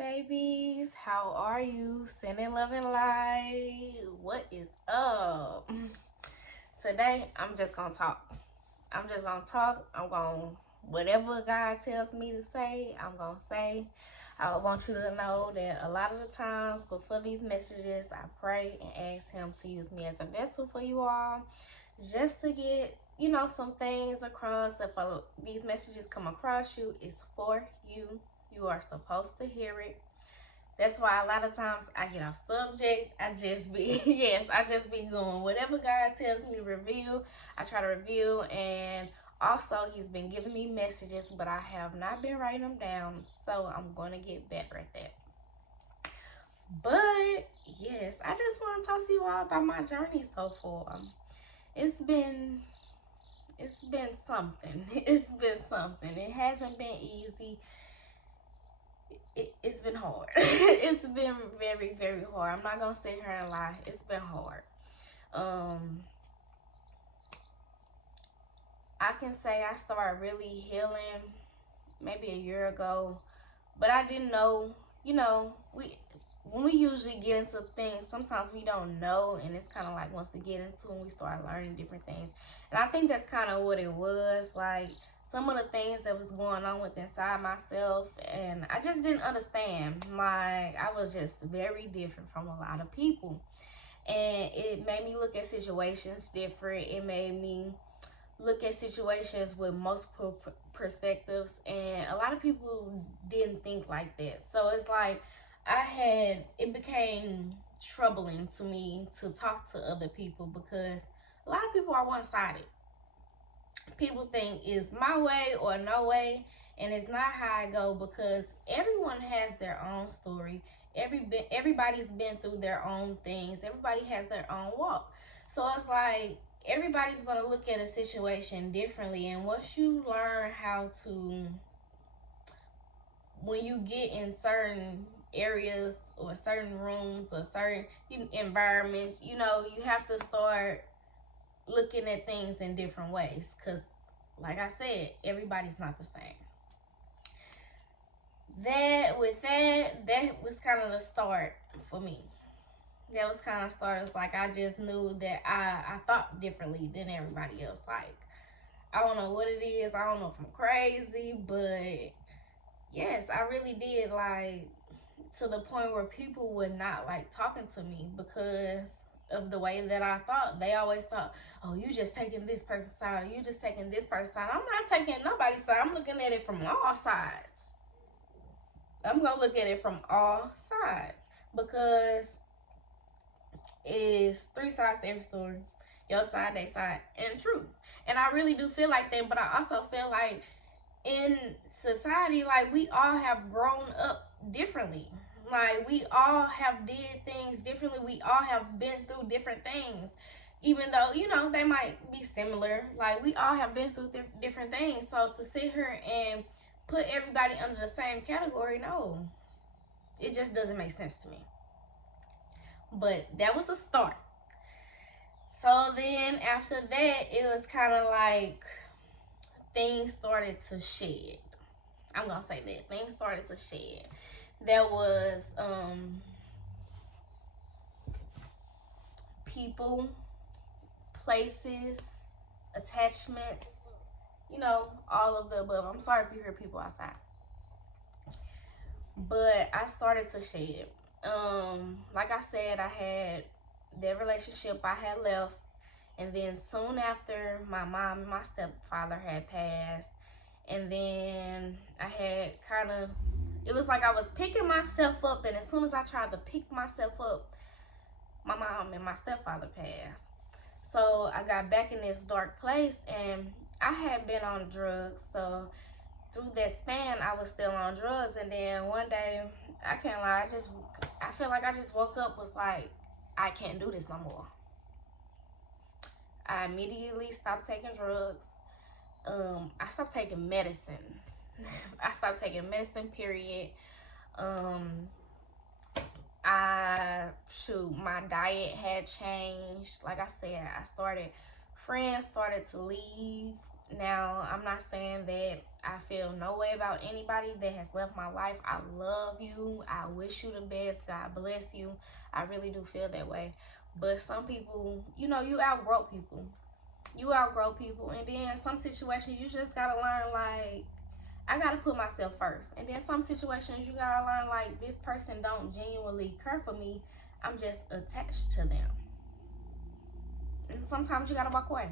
babies. How are you? Sending love and light. What is up? Today, I'm just gonna talk. Whatever God tells me to say, I'm gonna say. I want you to know that a lot of the times before these messages, I pray and ask Him to use me as a vessel for you all, just to get some things across. If these messages come across you, it's for you. You are supposed to hear it. That's why a lot of times I get off subject. I just be I just be going whatever God tells me to review. I try to review, and also He's been giving me messages, but I have not been writing them down. So I'm going to get better at that. But yes, I just want to talk to you all about my journey so far. It's been something. It's been something. It hasn't been easy. It's been hard. It's been very, very hard. I'm not gonna sit here and lie. It's been hard. I can say I started really healing maybe a year ago, but I didn't know. When we usually get into things, sometimes we don't know, and it's kind of like once we get into it, we start learning different things. And I think that's kind of what it was, like some of the things that was going on with inside myself, and I just didn't understand. Like, I was just very different from a lot of people, and it made me look at situations different. It made me look at situations with multiple perspectives, and a lot of people didn't think like that. So it's like it became troubling to me to talk to other people, because a lot of people are one-sided. People think it's my way or no way, and it's not how I go, because everyone has their own story. Everybody's been through their own things. Everybody has their own walk. So it's like everybody's going to look at a situation differently, and once you learn how to, when you get in certain areas or certain rooms or certain environments, you have to start looking at things in different ways, because like I said, everybody's not the same. That was kind of the start for me. That was kind of started. Like, I just knew that I thought differently than everybody else. Like, I don't know what it is. I don't know if I'm crazy, but yes, I really did, like, to the point where people would not like talking to me because of the way that I thought. They always thought, oh, you just taking this person's side, or you just taking this person's side. I'm not taking nobody's side. I'm looking at it from all sides. I'm going to look at it from all sides, because it's three sides to every story. Your side, their side, and truth. And I really do feel like that, but I also feel like in society, like, we all have grown up differently. Like, we all have did things differently. We all have been through different things, even though they might be similar. Like, we all have been through different things. So to sit here and put everybody under the same category, no, it just doesn't make sense to me. But that was a start. So then after that, it was kind of like things started to shed. I'm gonna say that things started to shed. There was people, places, attachments, all of the above. I'm sorry if you hear people outside, but I started to shed. Like I said, I had that relationship I had left, and then soon after, my mom and my stepfather had passed. And then I had it was like I was picking myself up, and as soon as I tried to pick myself up, my mom and my stepfather passed. So I got back in this dark place, and I had been on drugs. So through that span, I was still on drugs. And then one day, I can't lie, I feel like I just woke up, was like, I can't do this no more. I immediately stopped taking drugs. I stopped taking medicine. I stopped taking medicine, period. My diet had changed. Like I said, friends started to leave. Now, I'm not saying that I feel no way about anybody that has left my life. I love you. I wish you the best. God bless you. I really do feel that way. But some people, you know, you outgrow people. You outgrow people. And then some situations you just got to learn, like, I got to put myself first. And then some situations you got to learn, like, this person don't genuinely care for me. I'm just attached to them. And sometimes you got to walk away.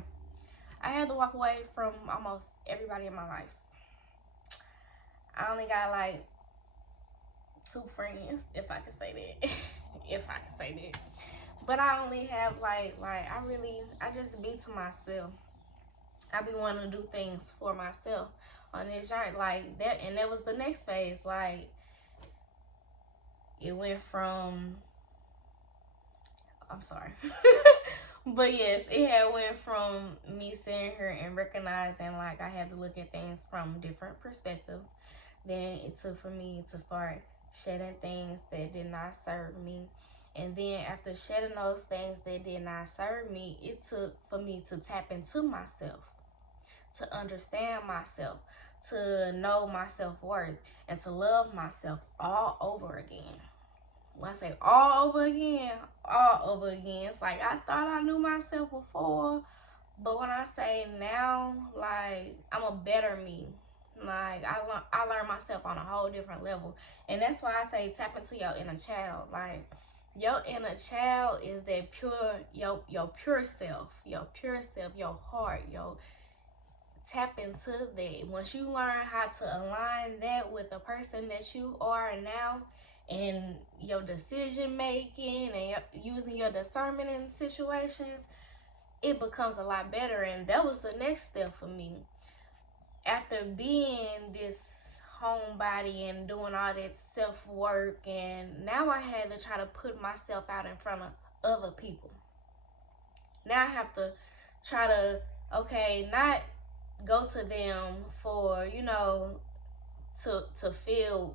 I had to walk away from almost everybody in my life. I only got like 2 friends, if I can say that. If I can say that. But I only have I just be to myself. I be wanting to do things for myself on this journey, like that. And that was the next phase. Like, it went from, I'm sorry. But yes, it had went from me sitting here and recognizing, like, I had to look at things from different perspectives. Then it took for me to start shedding things that did not serve me. And then after shedding those things that did not serve me, it took for me to tap into myself, to understand myself, to know my self-worth, and to love myself all over again. When I say all over again, it's like I thought I knew myself before, but when I say now, like, I'm a better me. Like, I learned myself on a whole different level. And that's why I say tap into your inner child. Like, your inner child is that pure, your pure self, your heart, tap into that. Once you learn how to align that with the person that you are now, and your decision making and using your discernment in situations, it becomes a lot better. And that was the next step for me. After being this homebody and doing all that self-work, and now I had to try to put myself out in front of other people. Now I have to try to, not go to them for, to feel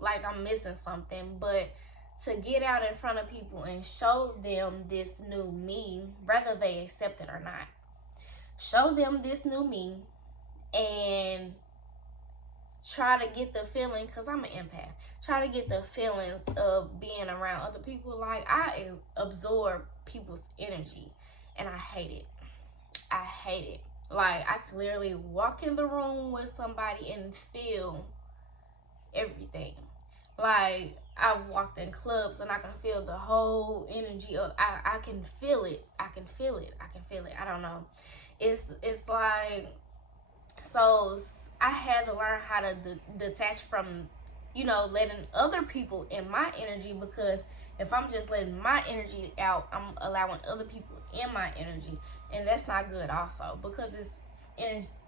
like I'm missing something, but to get out in front of people and show them this new me, whether they accept it or not. Show them this new me and try to get the feeling, because I'm an empath, try to get the feelings of being around other people. Like, I absorb people's energy and I hate it. I hate it. Like, I can literally walk in the room with somebody and feel everything. Like, I walked in clubs and I can feel the whole energy of, I can feel it. I can feel it. I don't know. It's like, so I had to learn how to detach from, letting other people in my energy, because if I'm just letting my energy out, I'm allowing other people in my energy, and that's not good also, because it's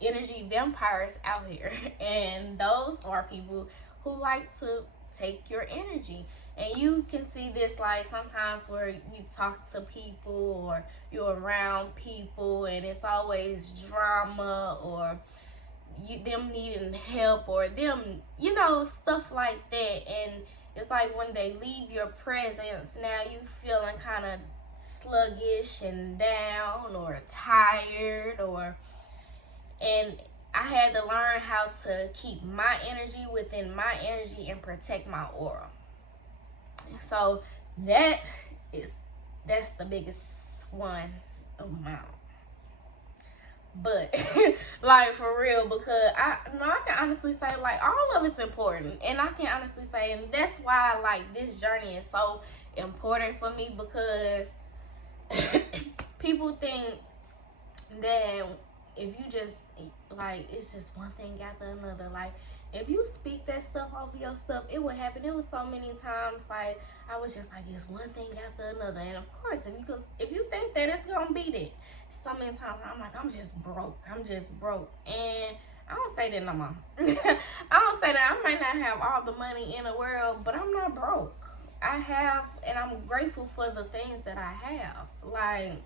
energy vampires out here, and those are people who like to take your energy. And you can see this, like, sometimes where you talk to people or you're around people and it's always drama, or them needing help, or them, stuff like that. And it's like when they leave your presence, now you feeling kind of sluggish and down or tired, and I had to learn how to keep my energy within my energy and protect my aura. So that's the biggest one of mine. But like, for real, because I can honestly say, like, all of it's important, and I can honestly say, and that's why, like, this journey is so important for me, because people think that if you just, like, it's just one thing after another. Like, if you speak that stuff over your stuff, it will happen. It was so many times, like, I was just like, it's one thing after another. And of course, if you think that it's gonna beat it, so many times I'm like, I'm just broke. And I don't say that no more. I don't say that. I might not have all the money in the world, but I'm not broke. I have, and I'm grateful for the things that I have. Like,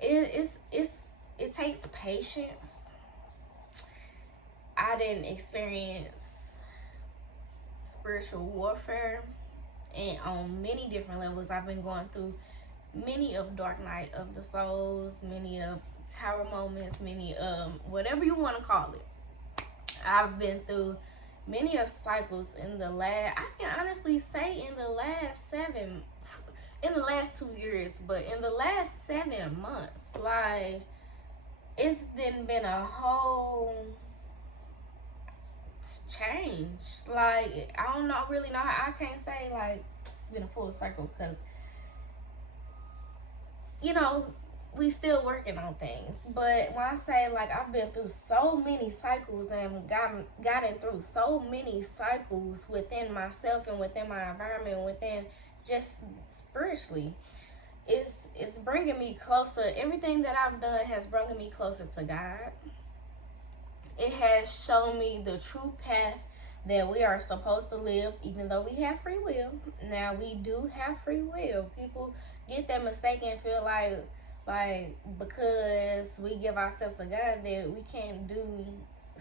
it takes patience. I didn't experience spiritual warfare, and on many different levels. I've been going through many of Dark Night of the Souls, many of Tower moments, many whatever you want to call it. I've been through many of cycles in the last, I can honestly say in the last 2 years, but in the last 7 months, like, it's then been a whole change. Like, I don't know, really know how, I can't say, like, it's been a full cycle, because, you know, we still working on things. But when I say, like, I've been through so many cycles and gotten through so many cycles within myself and within my environment, within just spiritually, it's bringing me closer. Everything that I've done has brought me closer to God. It has shown me the true path that we are supposed to live, even though we have free will. Now, we do have free will. People get that mistake and feel like because we give ourselves to God that we can't do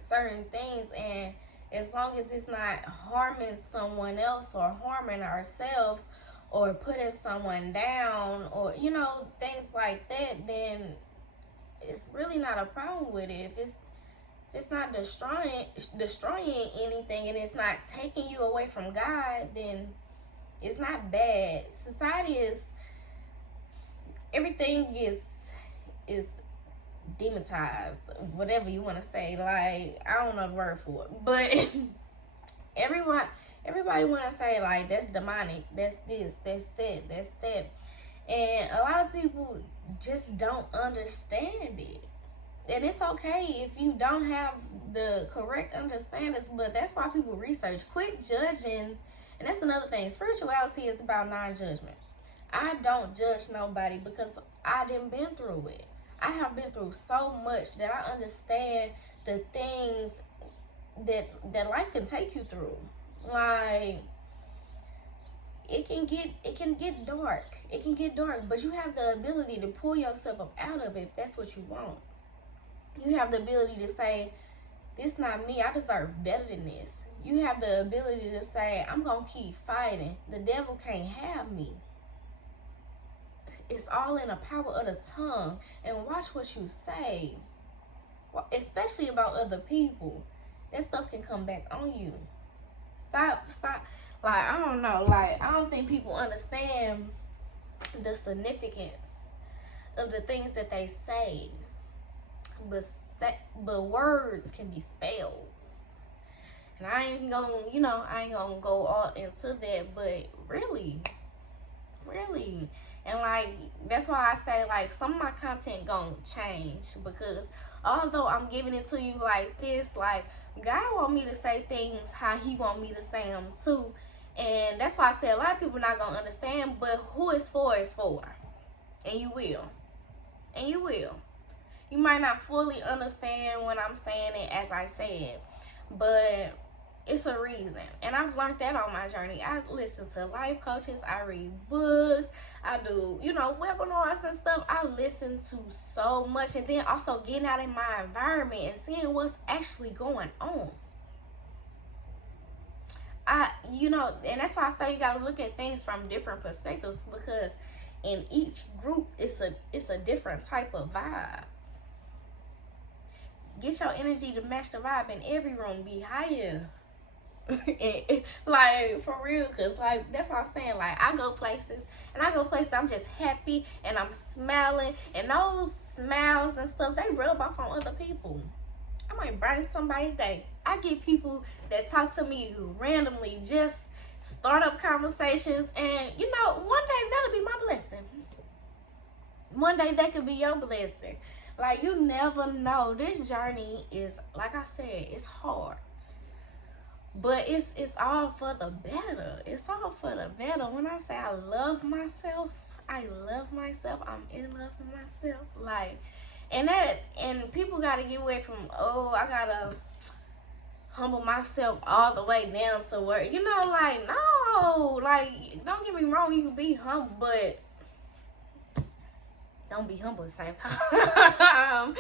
certain things, and as long as it's not harming someone else or harming ourselves or putting someone down or, you know, things like that, then it's really not a problem with it. If it's not destroying anything and it's not taking you away from God, then it's not bad. Society is, everything is demonetized, whatever you want to say. Like, I don't know the word for it, but everybody want to say, like, that's demonic, that's this, that's that, and a lot of people just don't understand it. And it's okay if you don't have the correct understandings, but that's why people research. Quit judging. And that's another thing. Spirituality is about non-judgment. I don't judge nobody because I done been through it. I have been through so much that I understand the things that life can take you through. Like, it can get dark. It can get dark, but you have the ability to pull yourself up out of it if that's what you want. You have the ability to say, this not me, I deserve better than this. You have the ability to say, I'm going to keep fighting. The devil can't have me. It's all in the power of the tongue. And watch what you say. Especially about other people. That stuff can come back on you. Stop. Like, I don't know. Like, I don't think people understand the significance of the things that they say. But words can be spells. And I ain't gonna go all into that, but really. And, like, that's why I say, like, some of my content gonna change, because although I'm giving it to you like this, like, God want me to say things how he want me to say them too. And that's why I say a lot of people not gonna understand, but who it's for is for. And you will. You might not fully understand when I'm saying it as I say it, but it's a reason. And I've learned that on my journey. I listen to life coaches, I read books, I do, webinars and stuff. I listen to so much, and then also getting out in my environment and seeing what's actually going on. And that's why I say you gotta look at things from different perspectives, because in each group it's a different type of vibe. Get your energy to match the vibe in every room. Be higher. Like, for real, because, like, that's what I'm saying. Like, I go places I'm just happy and I'm smiling, and those smiles and stuff, they rub off on other people. I might brighten somebody's day. I get people that talk to me randomly, just start up conversations, and one day that'll be my blessing. One day that could be your blessing. Like, you never know. This journey is, like I said, it's hard. But it's all for the better. It's all for the better. When I say I love myself, I'm in love with myself. Like, and people gotta get away from, I gotta humble myself all the way down to where, like, no. Like, don't get me wrong, you can be humble, but don't be humble at the same time.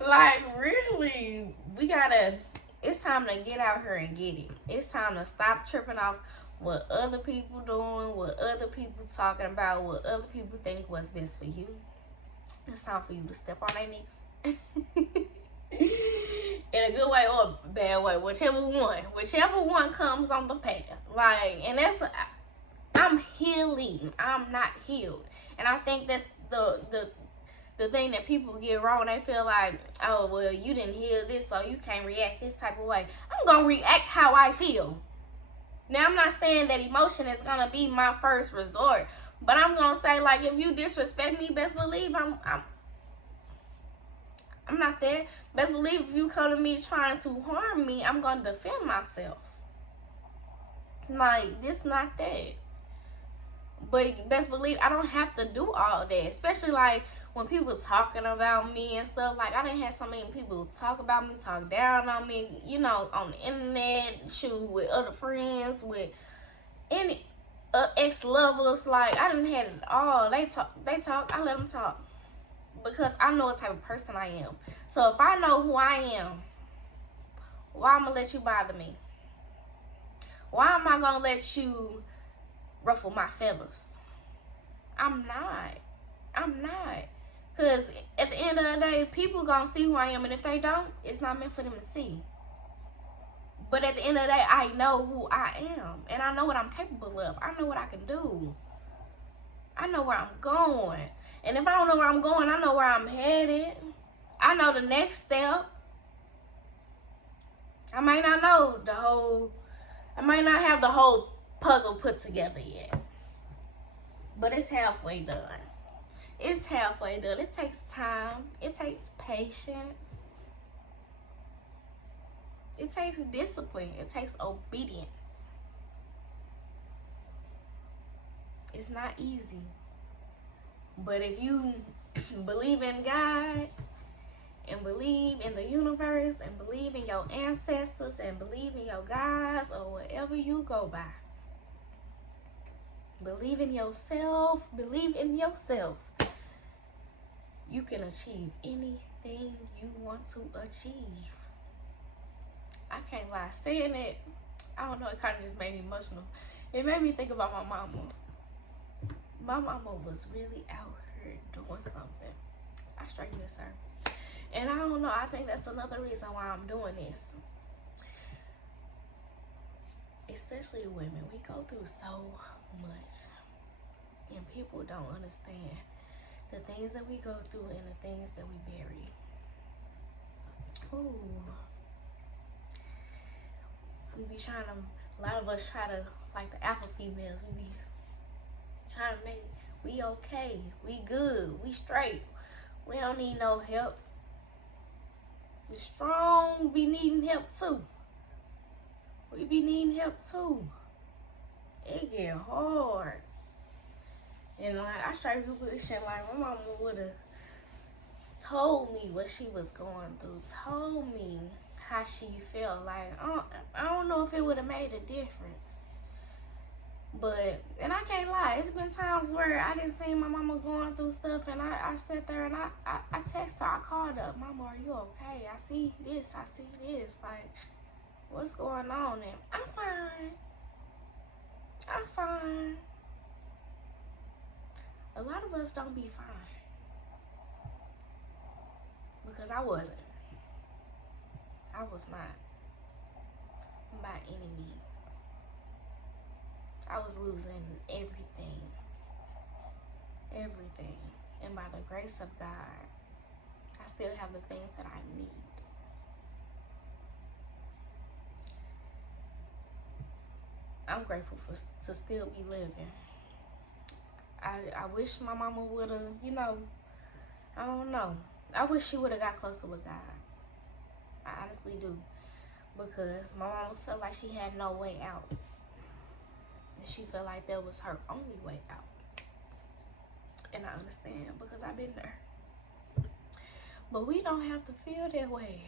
Like, really, it's time to get out here and get it. It's time to stop tripping off what other people doing, what other people talking about, what other people think what's best for you. It's time for you to step on their necks in a good way or a bad way, whichever one comes on the path. Like, and that's, I'm healing. I'm not healed, and I think that's the thing that people get wrong. They feel like, oh, well, you didn't heal this, so you can't react this type of way. I'm gonna react how I feel. Now, I'm not saying that emotion is gonna be my first resort, but I'm gonna say, like, if you disrespect me, best believe I'm not there. Best believe if you come to me trying to harm me, I'm gonna defend myself. Like, this not that. But best believe I don't have to do all that. Especially like when people talking about me and stuff. Like, I done had so many people talk about me, talk down on me, you know, on the internet, shoot, with other friends, with any ex-lovers. Like, I done had it all. They talk, I let them talk. Because I know what type of person I am. So if I know who I am, why am I gonna let you bother me? Why am I gonna let you ruffle my feathers? I'm not. Because at the end of the day, people gonna see who I am, and if they don't, it's not meant for them to see. But at the end of the day, I know who I am, and I know what I'm capable of. I know what I can do. I know where I'm going. And if I don't know where I'm going, I know where I'm headed. I know the next step. I might not know I might not have the whole puzzle put together yet. But it's halfway done. It's halfway done. It takes time. It takes patience. It takes discipline. It takes obedience. It's not easy. But if you believe in God and believe in the universe and believe in your ancestors and believe in your gods or whatever you go by, believe in yourself, you can achieve anything you want to achieve. I can't lie. Saying it, I don't know, it kind of just made me emotional. It made me think about my mama. My mama was really out here doing something. I straight miss her. And I don't know, I think that's another reason why I'm doing this. Especially women, we go through so much. And people don't understand the things that we go through and the things that we bury. Ooh. We be trying to, a lot of us try to, like the alpha females, we be trying to make, we okay, we good, we straight. We don't need no help. The strong be needing help too. We be needing help too. It get hard. And like, I straight really shit, like, my mama would have told me what she was going through, told me how she felt. Like, I don't know if it would have made a difference. But, and I can't lie, it's been times where I didn't see my mama going through stuff, and I sat there and I texted her, I called her, Mama, are you okay? I see this. Like, what's going on? And I'm fine. A lot of us don't be fine. Because I wasn't. I was not. By any means. I was losing everything. And by the grace of God, I still have the things that I need. I'm grateful to still be living. I wish my mama would have, you know, I don't know. I wish she would have got closer with God. I honestly do. Because my mama felt like she had no way out. And she felt like that was her only way out. And I understand because I've been there. But we don't have to feel that way.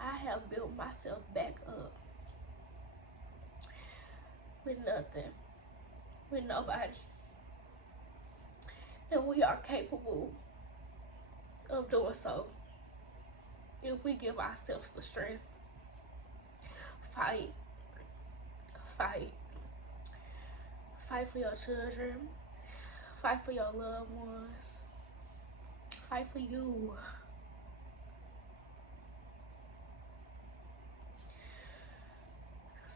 I have built myself back up with nothing, with nobody. And we are capable of doing so if we give ourselves the strength. Fight for your children. Fight for your loved ones. Fight for you.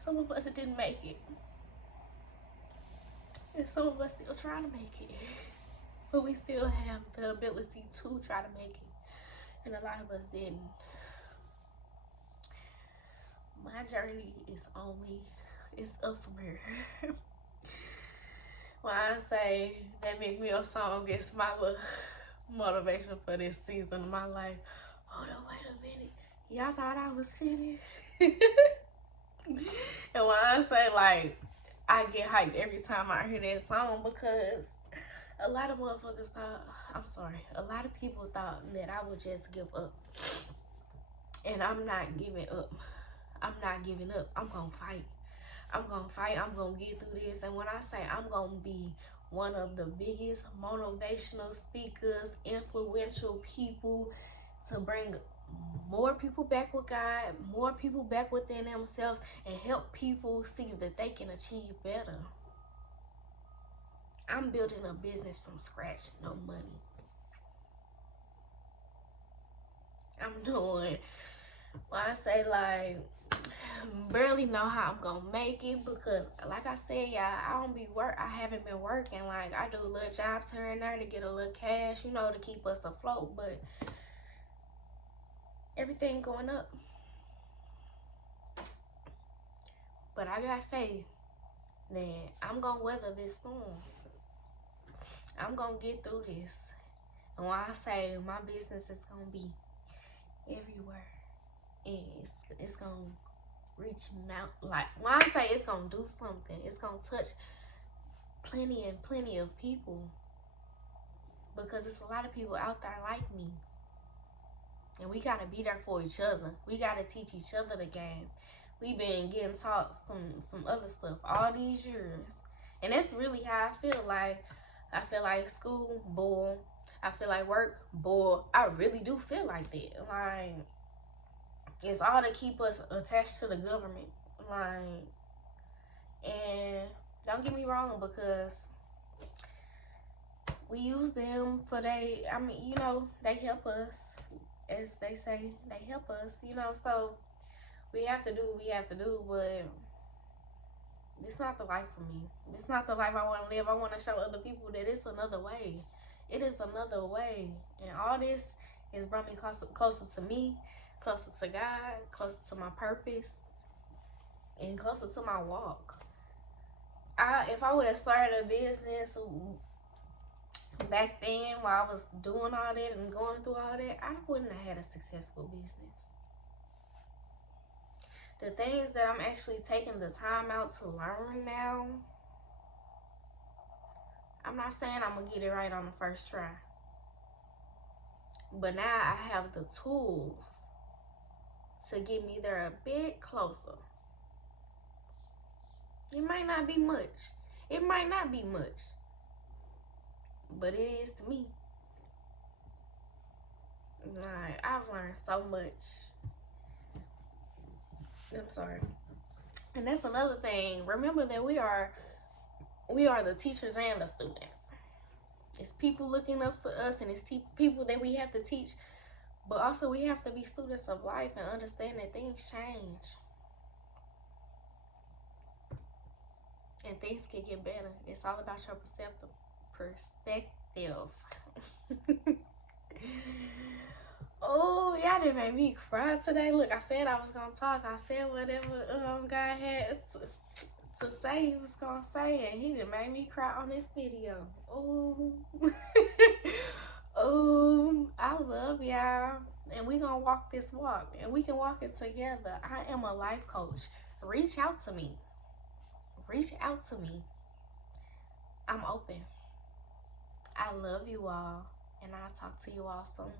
Some of us didn't make it. And some of us still trying to make it. But we still have the ability to try to make it. And a lot of us didn't. My journey is up from here. When I say that Meek Mill song is my little motivation for this season of my life. Hold on, wait a minute. Y'all thought I was finished? And when I say, like, I get hyped every time I hear that song, because a lot of motherfuckers a lot of people thought that I would just give up. And I'm not giving up. I'm not giving up. I'm gonna fight. I'm gonna get through this. And when I say I'm gonna be one of the biggest motivational speakers, influential people to bring more people back with God, more people back within themselves, and help people see that they can achieve better. I'm building a business from scratch, no money. I'm doing, when I say, like, barely know how I'm gonna make it, because like I said, y'all, I haven't been working. Like, I do little jobs here and there to get a little cash, you know, to keep us afloat, but everything going up. But I got faith that I'm gonna weather this storm. I'm gonna get through this. And when I say my business is gonna be everywhere, it's gonna reach out. Like, when I say it's gonna do something, it's gonna touch plenty and plenty of people, because there's a lot of people out there like me, and we gotta be there for each other. We gotta teach each other the game. We've been getting taught some other stuff all these years, and that's really how I feel. Like, I feel like school, bull. I feel like work, bull. I really do feel like that. Like, it's all to keep us attached to the government. Like, and don't get me wrong, because we use them for they help us. As they say, they help us, so we have to do what we have to do, but it's not the life for me. It's not the life I want to live. I want to show other people that it's another way. It is another way. And all this has brought me closer to me, closer to God, closer to my purpose, and closer to my walk. If I would have started a business back then, while I was doing all that and going through all that, I wouldn't have had a successful business. The things that I'm actually taking the time out to learn now, I'm not saying I'm going to get it right on the first try. But now I have the tools to get me there a bit closer. It might not be much. It might not be much. But it is to me. Like, I've learned so much. I'm sorry. And that's another thing. Remember that we are the teachers and the students. It's people looking up to us, and it's people that we have to teach. But also, we have to be students of life and understand that things change. And things can get better. It's all about your perspective. Oh, y'all done made me cry today. Look, I said I was gonna talk. I said whatever God had to say he was gonna say, and he done made me cry on this video. Oh, oh, I love y'all, and we gonna walk this walk, and we can walk it together. I am a life coach. Reach out to me. Reach out to me. I'm open. I love you all, and I'll talk to you all soon.